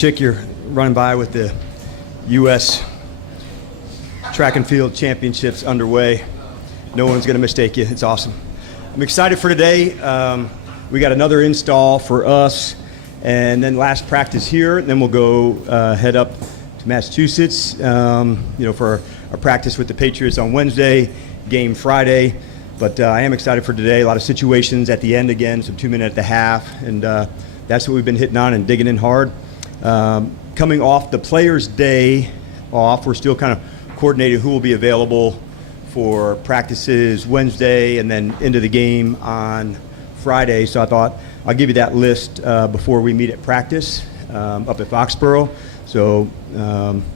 Chick, you're running by with the U.S. Track and Field Championships underway. No one's going to mistake you. It's awesome. I'm excited for today. We got another install for us, and then last practice here. And then we'll go head up to Massachusetts, for our practice with the Patriots on Wednesday, game Friday. But I am excited for today. A lot of situations at the end again, some 2 minute at the half, and that's what we've been hitting on and digging in hard. Coming off the Players' Day off, we're still kind of coordinating who will be available for practices Wednesday and then into the game on Friday. So I thought I'll give you that list before we meet at practice up at Foxborough. So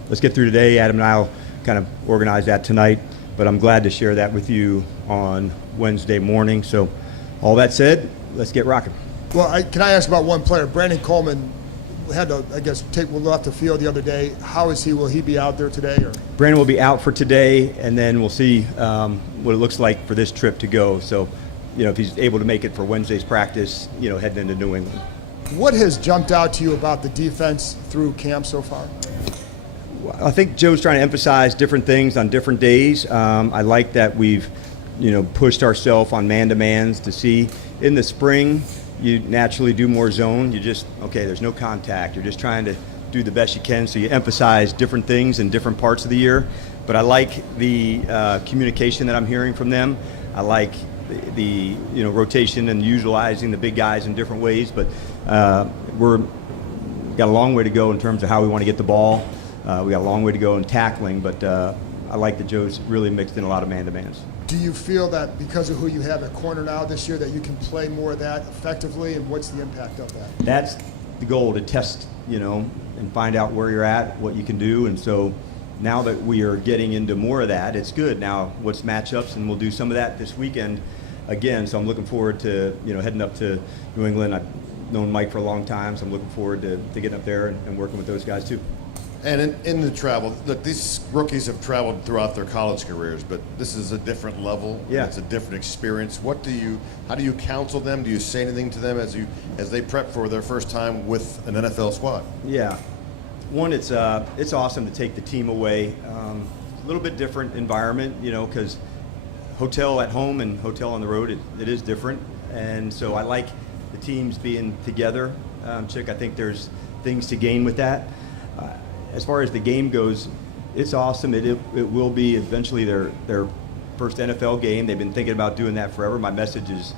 let's get through today. Adam and I will kind of organize that tonight, but I'm glad to share that with you on Wednesday morning. So all that said, let's get rocking. Well, can I ask about one player? Brandon Coleman had to, take left the field the other day. How is he? Will he be out there today? Or? Brandon will be out for today, and then we'll see what it looks like for this trip to go. So, if he's able to make it for Wednesday's practice, heading into New England. What has jumped out to you about the defense through camp so far? I think Joe's trying to emphasize different things on different days. I like that we've, pushed ourselves on man-to-mans to see in the spring. You naturally do more zone. There's no contact. You're just trying to do the best you can, so you emphasize different things in different parts of the year. But I like the communication that I'm hearing from them. I like the rotation and utilizing the big guys in different ways. But we're got a long way to go in terms of how we want to get the ball. We got a long way to go in tackling, but I like that Joe's really mixed in a lot of man-to-mans. Do you feel that because of who you have at corner now this year that you can play more of that effectively, and what's the impact of that? That's the goal, to test, and find out where you're at, what you can do. And so now that we are getting into more of that, it's good. Now, what's matchups, and we'll do some of that this weekend again. So I'm looking forward to, heading up to New England. I've known Mike for a long time, so I'm looking forward to getting up there and working with those guys too. And in the travel, look, these rookies have traveled throughout their college careers, but this is a different level. Yeah. It's a different experience. How do you counsel them? Do you say anything to them as they prep for their first time with an NFL squad? Yeah. One, it's awesome to take the team away. A little bit different environment, because hotel at home and hotel on the road, it is different. And so I like the teams being together. Chick, I think there's things to gain with that. As far as the game goes, it's awesome. It will be eventually their first NFL game. They've been thinking about doing that forever. My message is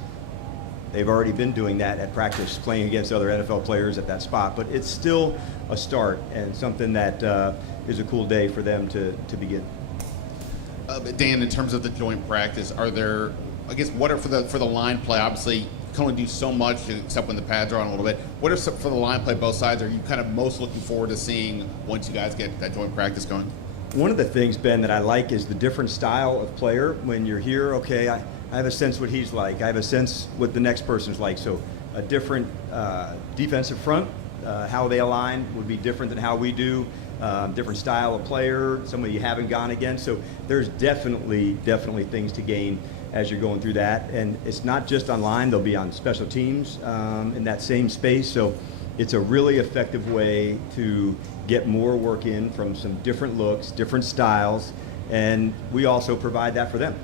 they've already been doing that at practice, playing against other NFL players at that spot. But it's still a start and something that is a cool day for them to begin. Dan, in terms of the joint practice, are there, what are for the line play? Obviously, you can only do so much except when the pads are on a little bit. What are for the line play both sides are you kind of most looking forward to seeing once you guys get that joint practice going? One of the things, Ben, that I like is the different style of player. When you're here, I have a sense what he's like. I have a sense what the next person's like. So a different defensive front, how they align would be different than how we do. Different style of player, somebody you haven't gone against. So there's definitely things to gain as you're going through that. And it's not just on line, they'll be on special teams in that same space. So it's a really effective way to get more work in from some different looks, different styles, and we also provide that for them.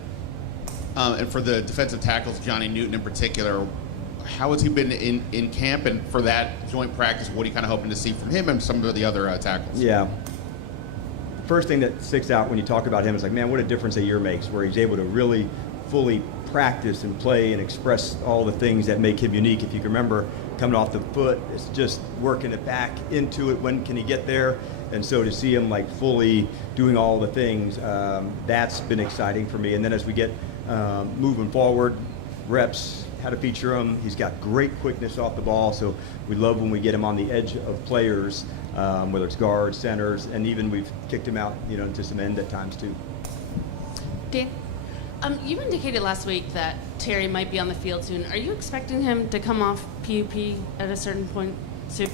And for the defensive tackles, Johnny Newton in particular, how has he been in camp, and for that joint practice, what are you kind of hoping to see from him and some of the other tackles? Yeah. The first thing that sticks out when you talk about him is like, man, what a difference a year makes, where he's able to really fully practice and play and express all the things that make him unique. If you can remember, coming off the foot, it's just working it back into it. When can he get there? And so to see him like fully doing all the things, that's been exciting for me. And then as we get moving forward, reps, how to feature him. He's got great quickness off the ball, so we love when we get him on the edge of players, whether it's guards, centers, and even we've kicked him out, into some end at times too. Dan, you indicated last week that Terry might be on the field soon. Are you expecting him to come off PUP at a certain point soon?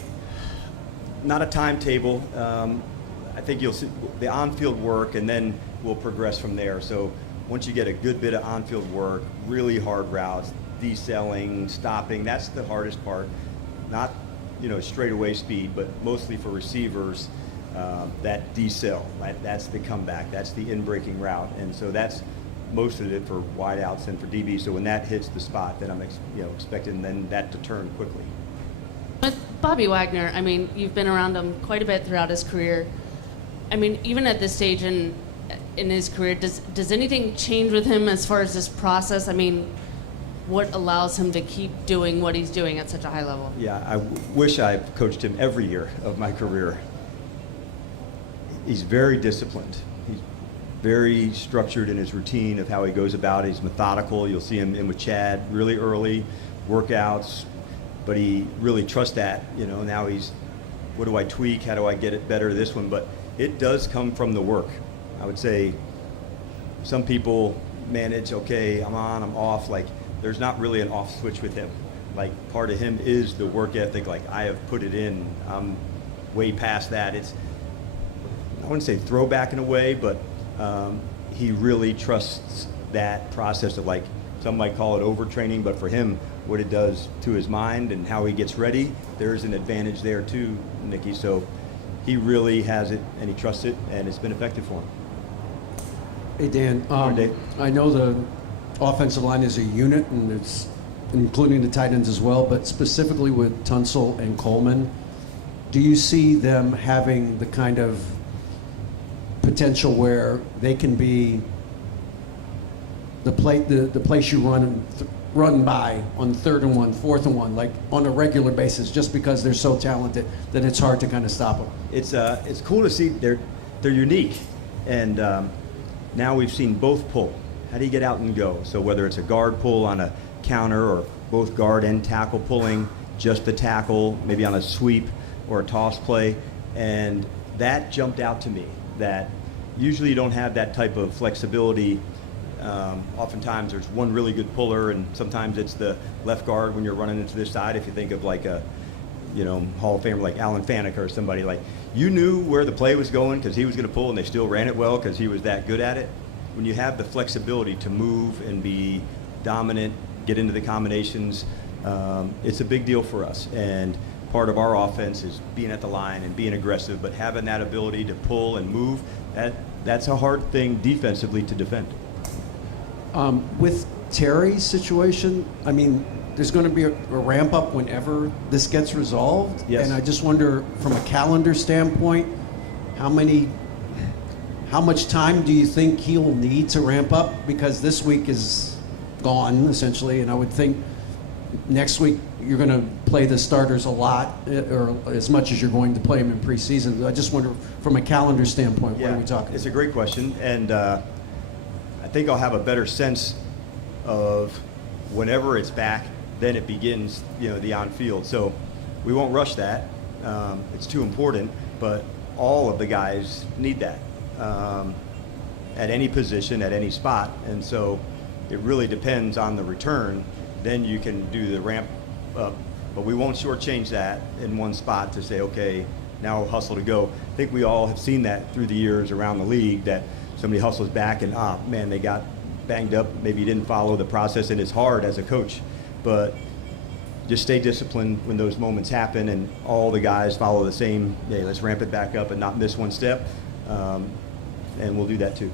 Not a timetable. I think you'll see the on-field work, and then we'll progress from there. So once you get a good bit of on-field work, really hard routes, decelling, stopping, that's the hardest part. Not straightaway speed, but mostly for receivers, that decel, that's the comeback, that's the in-breaking route. And so that's most of it for wideouts and for DB. So when that hits the spot, then I'm expecting then that to turn quickly. With Bobby Wagner, I mean, you've been around him quite a bit throughout his career. I mean, even at this stage in his career, does anything change with him as far as this process? I mean, what allows him to keep doing what he's doing at such a high level? Yeah, I wish I coached him every year of my career. He's very disciplined. He's very structured in his routine of how he goes about it. He's methodical. You'll see him in with Chad really early, workouts, but he really trusts that. Now he's, what do I tweak? How do I get it better, this one? But it does come from the work. I would say some people manage, okay, I'm on, I'm off. Like, there's not really an off switch with him. Like, part of him is the work ethic. Like, I have put it in. I'm way past that. It's, I wouldn't say throwback in a way, but he really trusts that process of, like, some might call it overtraining, but for him, what it does to his mind and how he gets ready, there's an advantage there too, Nikki. So he really has it, and he trusts it, and it's been effective for him. Hey, Dan. Dave. I know the offensive line is a unit, and it's including the tight ends as well, but specifically with Tunsil and Coleman, do you see them having the kind of potential where they can be the place you run by on 3rd and 1, 4th and 1, like on a regular basis, just because they're so talented that it's hard to kind of stop them? It's cool to see they're unique, and now we've seen both pull. How do you get out and go? So whether it's a guard pull on a counter, or both guard and tackle pulling, just the tackle, maybe on a sweep or a toss play, and that jumped out to me. That usually you don't have that type of flexibility. Oftentimes there's one really good puller, and sometimes it's the left guard when you're running into this side. If you think of like a Hall of Famer like Alan Faneca or somebody, like, you knew where the play was going because he was going to pull, and they still ran it well because he was that good at it. When you have the flexibility to move and be dominant, get into the combinations, it's a big deal for us. And part of our offense is being at the line and being aggressive, but having that ability to pull and move, that's a hard thing defensively to defend. With Terry's situation, I mean, there's going to be a ramp up whenever this gets resolved. Yes. And I just wonder, from a calendar standpoint, how much time do you think he'll need to ramp up? Because this week is gone, essentially, and I would think next week you're going to play the starters a lot, or as much as you're going to play them in preseason. I just wonder, from a calendar standpoint, what are we talking? It's a great question, and I think I'll have a better sense of whenever it's back, then it begins, the on-field. So we won't rush that. It's too important, but all of the guys need that at any position, at any spot. And so it really depends on the return. Then you can do the ramp up, but we won't shortchange that in one spot to say, okay, now we'll hustle to go. I think we all have seen that through the years around the league, that somebody hustles back and, man, they got banged up, maybe didn't follow the process, and it's hard as a coach. But just stay disciplined when those moments happen, and all the guys follow the same, hey, let's ramp it back up and not miss one step, and we'll do that too.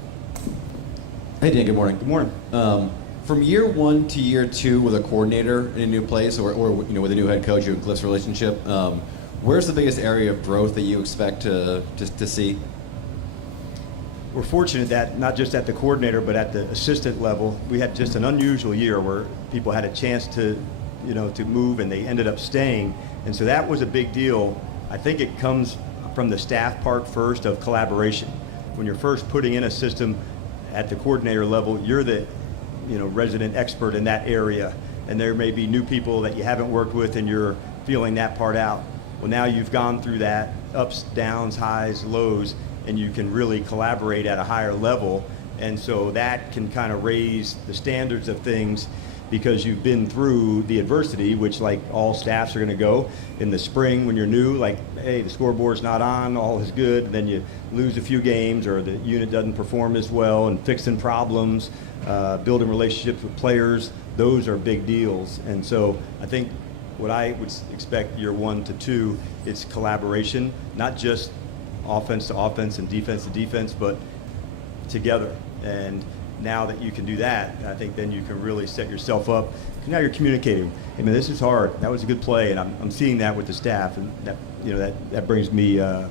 Hey, Dan, good morning. Good morning. From year 1 to year 2 with a coordinator in a new place, or with a new head coach, you have a Cliff's relationship, where's the biggest area of growth that you expect to see? We're fortunate that not just at the coordinator, but at the assistant level, we had just an unusual year where people had a chance to move, and they ended up staying. And so that was a big deal. I think it comes from the staff part first, of collaboration. When you're first putting in a system at the coordinator level, you're the resident expert in that area, and there may be new people that you haven't worked with, and you're feeling that part out. Well, now you've gone through that, ups, downs, highs, lows, and you can really collaborate at a higher level. And so that can kind of raise the standards of things, because you've been through the adversity, which, like, all staffs are going to go in the spring when you're new, like, hey, the scoreboard's not on, all is good. Then you lose a few games, or the unit doesn't perform as well, and fixing problems, building relationships with players, those are big deals. And so I think what I would expect year 1 to 2, it's collaboration, not just offense to offense and defense to defense, but together. And now that you can do that, I think then you can really set yourself up. Now you're communicating. Hey man, this is hard. That was a good play, and I'm seeing that with the staff, and that brings me a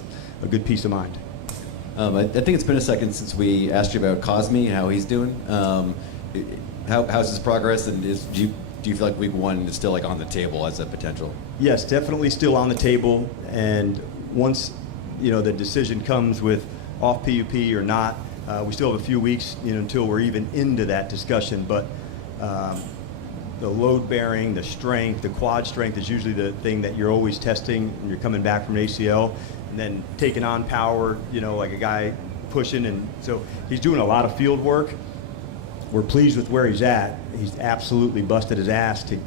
good peace of mind. I think it's been a second since we asked you about COSmi, how he's doing. How's his progress, and do you feel like week 1 is still like on the table as a potential? Yes, definitely still on the table. And once the decision comes with off PUP or not, we still have a few weeks until we're even into that discussion. But the load bearing, the strength, the quad strength is usually the thing that you're always testing when you're coming back from an ACL, and then taking on power, like a guy pushing. And so he's doing a lot of field work. We're pleased with where he's at. He's absolutely busted his ass to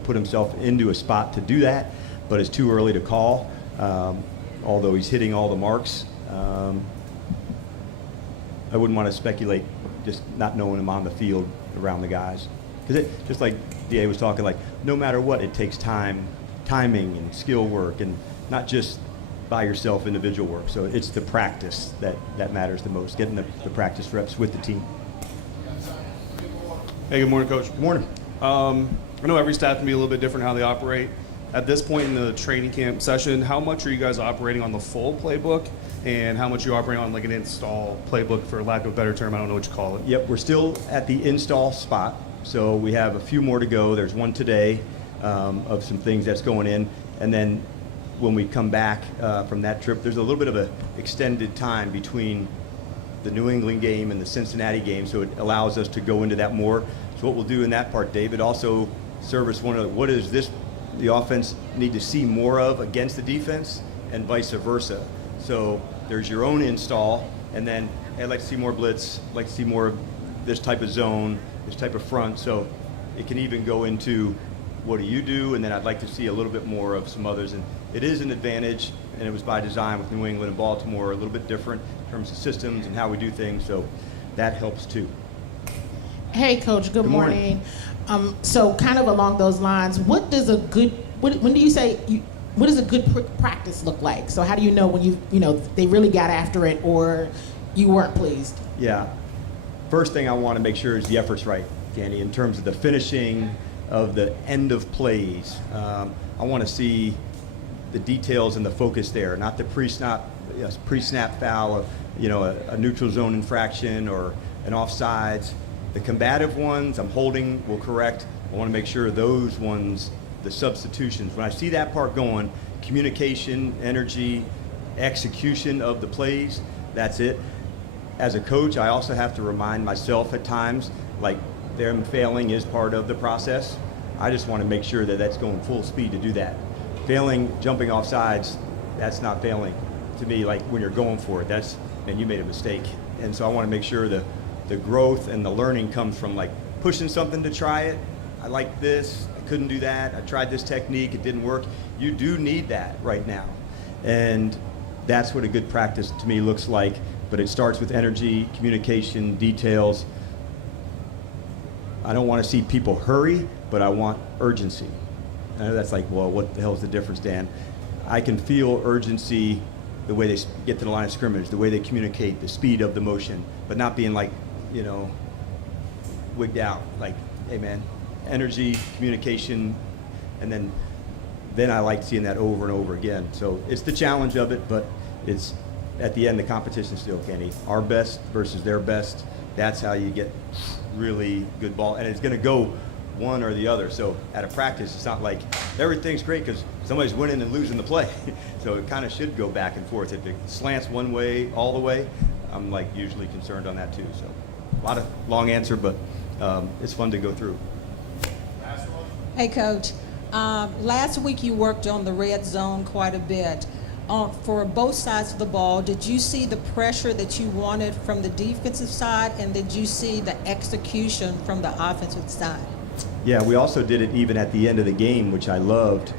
put himself into a spot to do that, but it's too early to call. Although he's hitting all the marks, I wouldn't want to speculate just not knowing him on the field around the guys. Because just like DA was talking, like no matter what, it takes time, timing and skill work, and not just by yourself individual work. So it's the practice that matters the most, getting the practice reps with the team. Hey, good morning, Coach. Good morning. I know every staff can be a little bit different how they operate. At this point in the training camp session, how much are you guys operating on the full playbook, and how much are you operating on like an install playbook, for lack of a better term? I don't know what you call it. Yep, we're still at the install spot, so we have a few more to go. There's one today of some things that's going in, and then when we come back from that trip, there's a little bit of an extended time between the New England game and the Cincinnati game, so it allows us to go into that more. So what we'll do in that part, David, also service one of what is this the offense need to see more of against the defense, and vice versa. So there's your own install, and then hey, I'd like to see more blitz, I'd like to see more of this type of zone, this type of front. So it can even go into what do you do, and then I'd like to see a little bit more of some others. And it is an advantage, and it was by design with New England and Baltimore, a little bit different in terms of systems and how we do things, so that helps too. Hey, Coach. Good morning. So, kind of along those lines, what does a good practice look like? So, how do you know when they really got after it, or you weren't pleased? Yeah. First thing I want to make sure is the effort's right, Danny, in terms of the finishing of the end of plays. I want to see the details and the focus there, not the pre-snap foul of a neutral zone infraction or an offsides. The combative ones, I'm holding, will correct. I want to make sure those ones, the substitutions, when I see that part going, communication, energy, execution of the plays, that's it. As a coach, I also have to remind myself at times, like them failing is part of the process. I just want to make sure that that's going full speed to do that. Failing, jumping off sides, that's not failing. To me, like when you're going for it, and you made a mistake. And so I want to make sure the growth and the learning comes from like pushing something to try it. I like this, I couldn't do that. I tried this technique, it didn't work. You do need that right now. And that's what a good practice to me looks like. But it starts with energy, communication, details. I don't want to see people hurry, but I want urgency. I know that's like, well, what the hell is the difference, Dan? I can feel urgency, the way they get to the line of scrimmage, the way they communicate, the speed of the motion, but not being like, wigged out. Like, hey man, energy, communication, and then I like seeing that over and over again. So it's the challenge of it, but it's at the end the competition still, Kenny. Our best versus their best. That's how you get really good ball, and it's going to go one or the other. So at a practice, it's not like everything's great because somebody's winning and losing the play. So it kind of should go back and forth. If it slants one way all the way, I'm like usually concerned on that too. So a lot of long answer, but it's fun to go through. Hey, Coach. Last week you worked on the red zone quite a bit. For both sides of the ball, did you see the pressure that you wanted from the defensive side, and did you see the execution from the offensive side? Yeah, we also did it even at the end of the game, which I loved.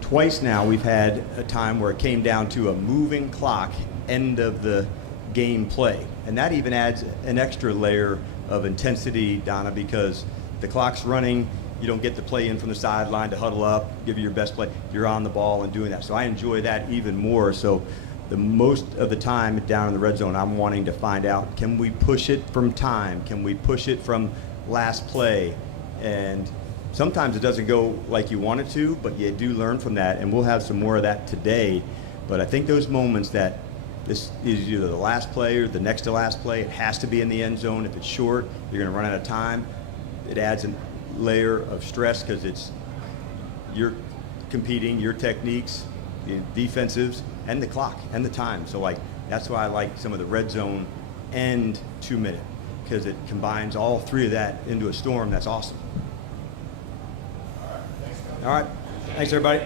Twice now we've had a time where it came down to a moving clock, end of the game play. And that even adds an extra layer of intensity, Donna, because the clock's running, you don't get the play in from the sideline to huddle up, give you your best play. You're on the ball and doing that. So I enjoy that even more. So the most of the time down in the red zone, I'm wanting to find out, can we push it from time? Can we push it from last play? And sometimes it doesn't go like you want it to, but you do learn from that, and we'll have some more of that today. But I think those moments that this is either the last play or the next to last play, it has to be in the end zone. If it's short, you're going to run out of time. It adds a layer of stress because it's you're competing, your techniques, the defensives, and the clock and the time. So like that's why I like some of the red zone and 2 minute, because it combines all three of that into a storm that's awesome. All right, thanks everybody.